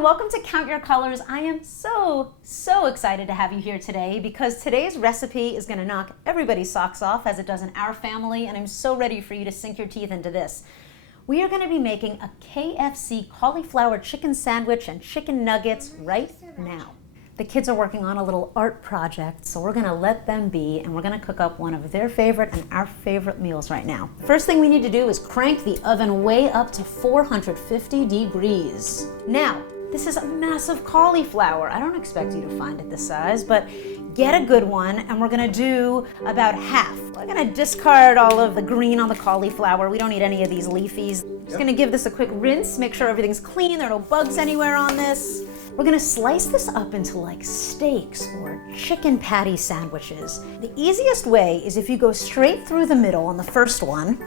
everyone, welcome to Count Your Colors. I am so excited to have you here today because today's recipe is gonna knock everybody's socks off as it does in our family, and I'm so ready for you to sink your teeth into this. We are gonna be making a KFC cauliflower chicken sandwich and chicken nuggets right now. The kids are working on a little art project, so we're gonna let them be, and we're gonna cook up one of their favorite and our favorite meals right now. First thing we need to do is crank the oven way up to 450 degrees. Now, this is a massive cauliflower. I don't expect you to find it this size, but get a good one, and we're gonna do about half. We're gonna discard all of the green on the cauliflower. We don't need any of these leafies. Just gonna give this a quick rinse, make sure everything's clean, there are no bugs anywhere on this. We're gonna slice this up into like steaks or chicken patty sandwiches. The easiest way is if you go straight through the middle on the first one.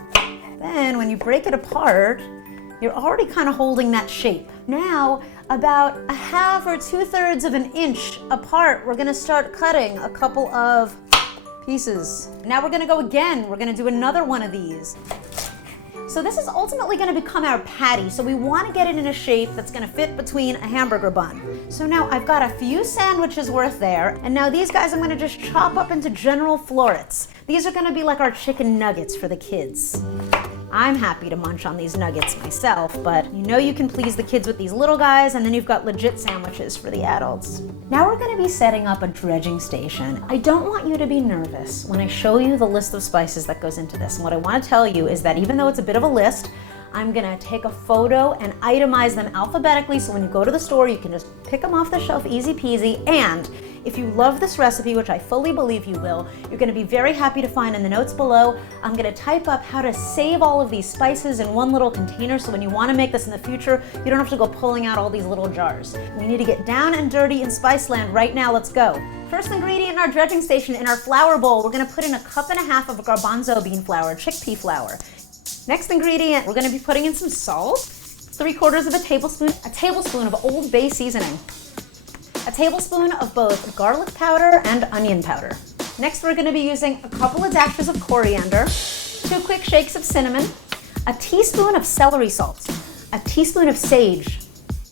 Then when you break it apart, you're already kind of holding that shape. Now, about a half or 2/3 of an inch apart, we're gonna start cutting a couple of pieces. Now we're gonna go again. We're gonna do another one of these. So this is ultimately gonna become our patty, so we wanna get it in a shape that's gonna fit between a hamburger bun. So now I've got a few sandwiches worth there, and now these guys I'm gonna just chop up into general florets. These are gonna be like our chicken nuggets for the kids. I'm happy to munch on these nuggets myself, but you know you can please the kids with these little guys, and then you've got legit sandwiches for the adults. Now we're gonna be setting up a dredging station. I don't want you to be nervous when I show you the list of spices that goes into this. And what I wanna tell you is that even though it's a bit of a list, I'm gonna take a photo and itemize them alphabetically, so when you go to the store, you can just pick them off the shelf easy peasy. And if you love this recipe, which I fully believe you will, you're gonna be very happy to find in the notes below, I'm gonna type up how to save all of these spices in one little container, so when you wanna make this in the future, you don't have to go pulling out all these little jars. We need to get down and dirty in Spiceland right now, let's go. First ingredient in our dredging station, in our flour bowl, we're gonna put in 1.5 cups of garbanzo bean flour, chickpea flour. Next ingredient, we're gonna be putting in some salt, 3/4 of a tablespoon of Old Bay seasoning, a tablespoon of both garlic powder and onion powder. Next, we're gonna be using a couple of dashes of coriander, 2 quick shakes of cinnamon, a teaspoon of celery salt, a teaspoon of sage,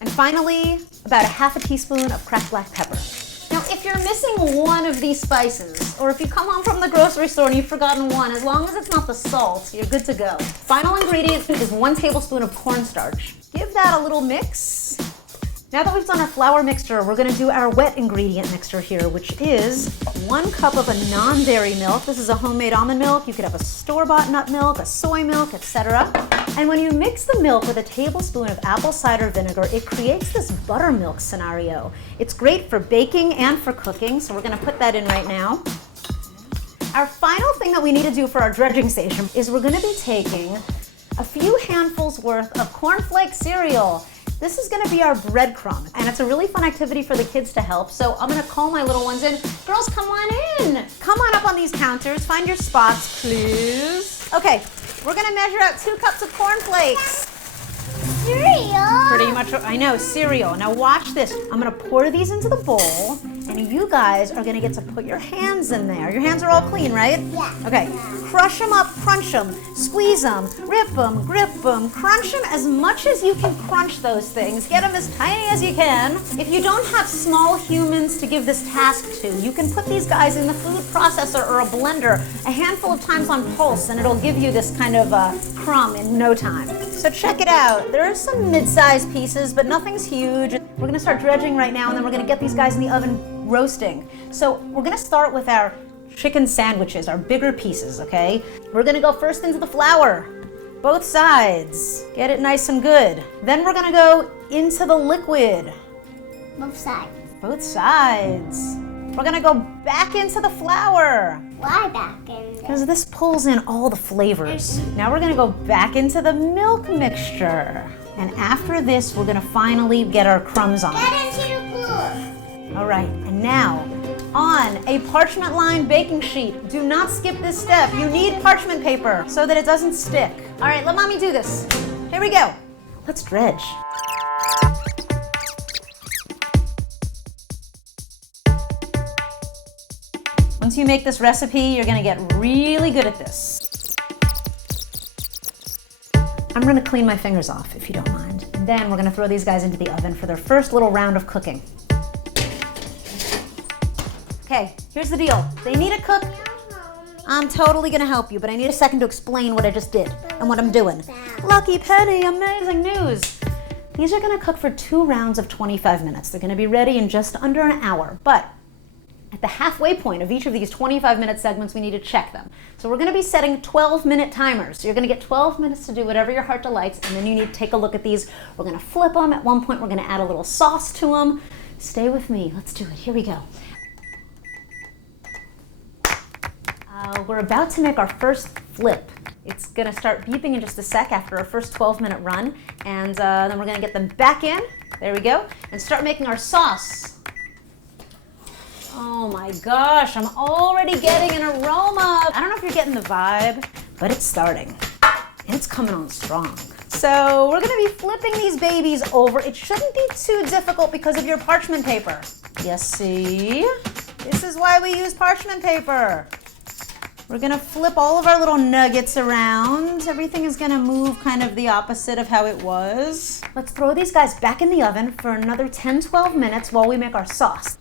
and finally, about 1/2 teaspoon of cracked black pepper. Now, if you're missing one of these spices, or if you come home from the grocery store and you've forgotten one, as long as it's not the salt, you're good to go. Final ingredient is 1 tablespoon of cornstarch. Give that a little mix. Now that we've done our flour mixture, we're gonna do our wet ingredient mixture here, which is 1 cup of a non-dairy milk. This is a homemade almond milk. You could have a store-bought nut milk, a soy milk, etc. And when you mix the milk with a tablespoon of apple cider vinegar, it creates this buttermilk scenario. It's great for baking and for cooking, so we're gonna put that in right now. Our final thing that we need to do for our dredging station is we're gonna be taking a few handfuls worth of cornflake cereal. This is gonna be our breadcrumb, and it's a really fun activity for the kids to help, so I'm gonna call my little ones in. Girls, come on in. Come on up on these counters, find your spots, please. Okay, we're gonna measure out 2 cups of cornflakes. Cereal? Pretty much, I know, cereal. Now watch this. I'm gonna pour these into the bowl, and you guys are gonna get to put your hands in there. Your hands are all clean, right? Yeah. Okay, crush them up, crunch them, squeeze them, rip them, grip them, crunch them as much as you can crunch those things. Get them as tiny as you can. If you don't have small humans to give this task to, you can put these guys in the food processor or a blender a handful of times on pulse, and it'll give you this kind of crumb in no time. So check it out. There are some mid-sized pieces, but nothing's huge. We're gonna start dredging right now, and then we're gonna get these guys in the oven roasting. So we're gonna start with our chicken sandwiches, our bigger pieces, okay? We're gonna go first into the flour, both sides. Get it nice and good. Then we're gonna go into the liquid. Both sides. Both sides. We're gonna go back into the flour. Why back in there? Because this pulls in all the flavors. Now we're gonna go back into the milk mixture. And after this, we're gonna finally get our crumbs on. Get into the glue. All right, and now, on a parchment-lined baking sheet. Do not skip this step. You need parchment paper so that it doesn't stick. All right, let mommy do this. Here we go. Let's dredge. Once you make this recipe, you're gonna get really good at this. I'm gonna clean my fingers off, if you don't mind. And then we're gonna throw these guys into the oven for their first little round of cooking. Okay, here's the deal. They need to cook. I'm totally gonna help you, but I need a second to explain what I just did and what I'm doing. Lucky Penny, amazing news. These are gonna cook for 2 rounds of 25 minutes. They're gonna be ready in just under an hour, but at the halfway point of each of these 25-minute segments, we need to check them. So we're gonna be setting 12-minute timers. So you're gonna get 12 minutes to do whatever your heart delights, and then you need to take a look at these. We're gonna flip them. At one point, we're gonna add a little sauce to them. Stay with me, let's do it, here we go. We're about to make our first flip. It's gonna start beeping in just a sec after our first 12-minute run, and then we're gonna get them back in, there we go, and start making our sauce. Oh my gosh, I'm already getting an aroma. I don't know if you're getting the vibe, but it's starting. And it's coming on strong. So we're gonna be flipping these babies over. It shouldn't be too difficult because of your parchment paper. You see? This is why we use parchment paper. We're gonna flip all of our little nuggets around. Everything is gonna move kind of the opposite of how it was. Let's throw these guys back in the oven for another 10-12 minutes while we make our sauce.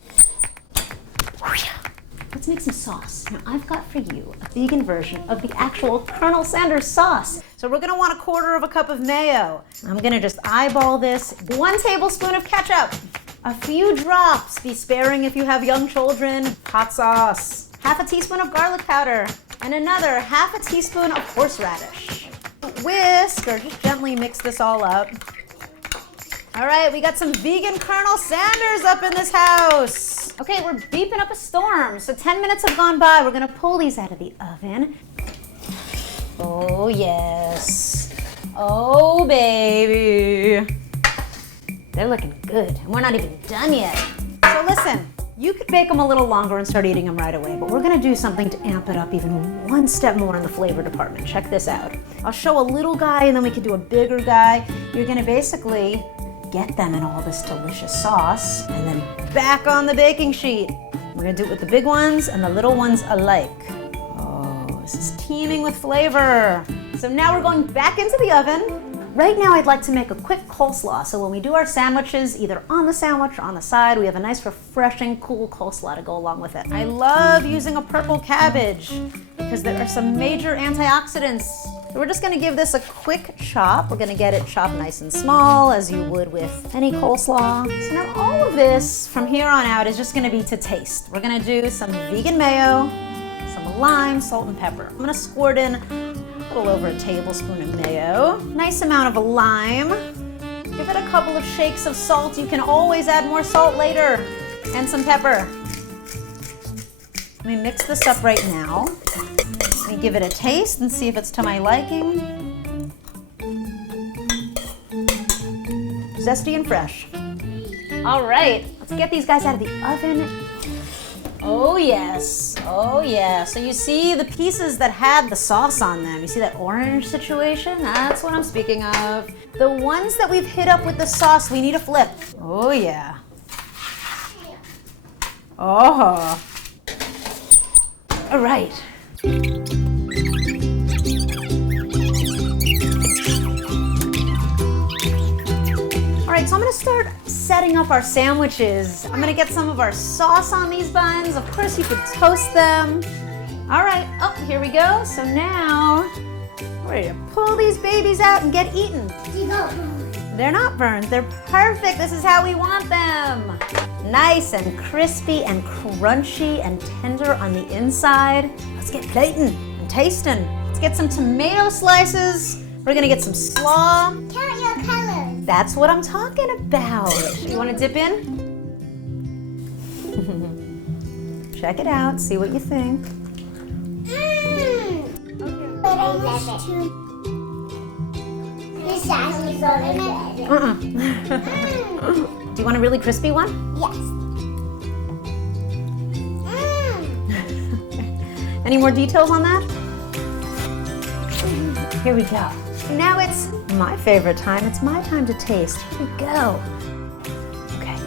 Let's make some sauce. Now I've got for you a vegan version of the actual Colonel Sanders sauce. So we're gonna want 1/4 cup of mayo. I'm gonna just eyeball this. 1 tablespoon of ketchup. A few drops, be sparing if you have young children. Hot sauce. 1/2 teaspoon of garlic powder. And another 1/2 teaspoon of horseradish. Whisk or just gently mix this all up. All right, we got some vegan Colonel Sanders up in this house. Okay, we're beeping up a storm. So 10 minutes have gone by. We're gonna pull these out of the oven. Oh yes. Oh baby. They're looking good. And we're not even done yet. So listen, you could bake them a little longer and start eating them right away, but we're gonna do something to amp it up even 1 step more in the flavor department. Check this out. I'll show a little guy and then we could do a bigger guy. You're gonna basically get them in all this delicious sauce and then back on the baking sheet. We're gonna do it with the big ones and the little ones alike. Oh, this is teeming with flavor. So now we're going back into the oven. Right now I'd like to make a quick coleslaw, so when we do our sandwiches, either on the sandwich or on the side, we have a nice refreshing, cool coleslaw to go along with it. I love using a purple cabbage because there are some major antioxidants. So we're just gonna give this a quick chop. We're gonna get it chopped nice and small as you would with any coleslaw. So now all of this from here on out is just gonna be to taste. We're gonna do some vegan mayo, some lime, salt, and pepper. I'm gonna squirt in a little over a tablespoon of mayo. Nice amount of lime. Give it a couple of shakes of salt. You can always add more salt later. And some pepper. Let me mix this up right now. Let me give it a taste and see if it's to my liking. Zesty and fresh. All right, let's get these guys out of the oven. Oh yes, oh yeah. So you see the pieces that had the sauce on them. You see that orange situation? That's what I'm speaking of. The ones that we've hit up with the sauce, we need to flip. Oh yeah. Oh. All right. All right, so I'm gonna start setting up our sandwiches. I'm gonna get some of our sauce on these buns. Of course, you could toast them. All right, oh, here we go. So now, we're ready to pull these babies out and get eaten. They're not burned, they're perfect. This is how we want them. Nice and crispy and crunchy and tender on the inside. Let's get plating and tasting. Let's get some tomato slices. We're gonna get some slaw. Count your colors. That's what I'm talking about. You wanna dip in? Check it out, see what you think. But I love it. This is actually so good. Do you want a really crispy one? Yes. Any more details on that? Here we go. Now it's my favorite time. It's my time to taste. Here we go. Okay.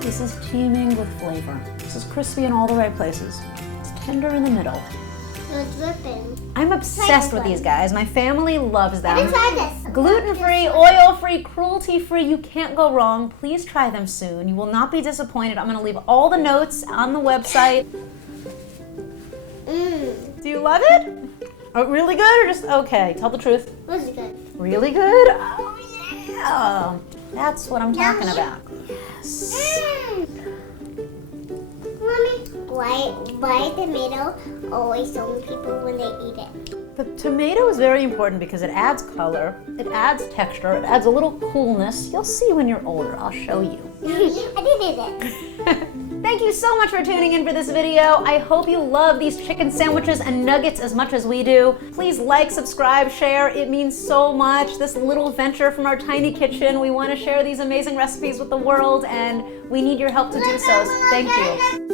This is teeming with flavor. This is crispy in all the right places. It's tender in the middle. No dripping. I'm obsessed with these guys. My family loves Let me them. try this. Gluten-free, oil-free, cruelty-free. You can't go wrong. Please try them soon. You will not be disappointed. I'm going to leave all the notes on the website. Mmm. Do you love it? Oh, really good or just okay? Tell the truth. Was it good? Really good? Oh, yeah. That's what I'm talking Yummy. about. Yes. Mommy, why tomato always on people when they eat it? The tomato is very important because it adds color, it adds texture, it adds a little coolness. You'll see when you're older. I'll show you. I did it. Thank you so much for tuning in for this video. I hope you love these chicken sandwiches and nuggets as much as we do. Please like, subscribe, share. It means so much. This little venture from our tiny kitchen. We want to share these amazing recipes with the world, and we need your help to do so. Thank you.